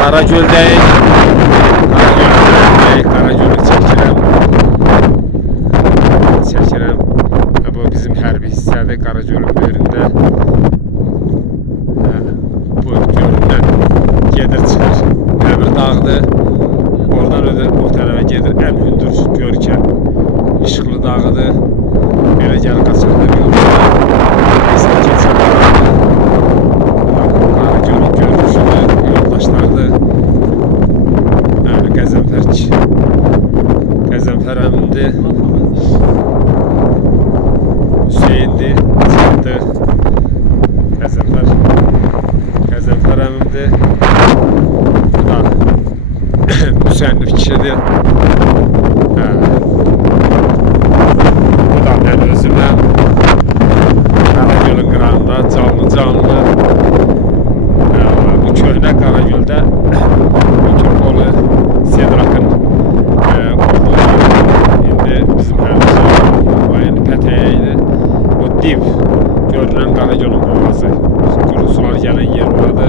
Karagöl'deyik. Karagöl'deyik. Karagöl'ü. Çəkirəm. Ha, Bu bizim hərbi hissədir Karagöl'ün böyründə. Bu gölündən gedir çıxır. Əmir dağdır. Oradan ödə o tərəfə gedir. Ən hündür görkəm İşıqlı dağıdır. Belə gəl qaçanda bir yolda. Neyse keçir. Əmimdir. Hüseyndir. Çıxdı. Qəzənfər Qəzənfər əmimdir. Bu da müsənnif kişidir. ödülən qara gölün boğazı. Quru sular gələn yer orada.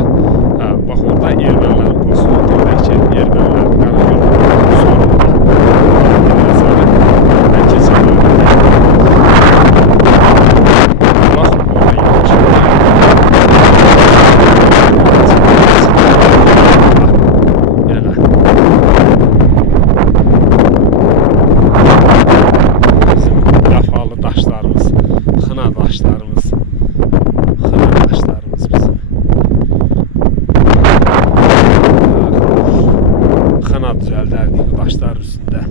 ağaçlar üstünde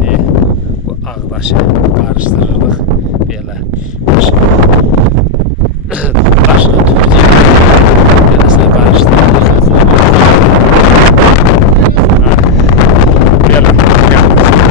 diye bu ağdaşı karıştırırdık.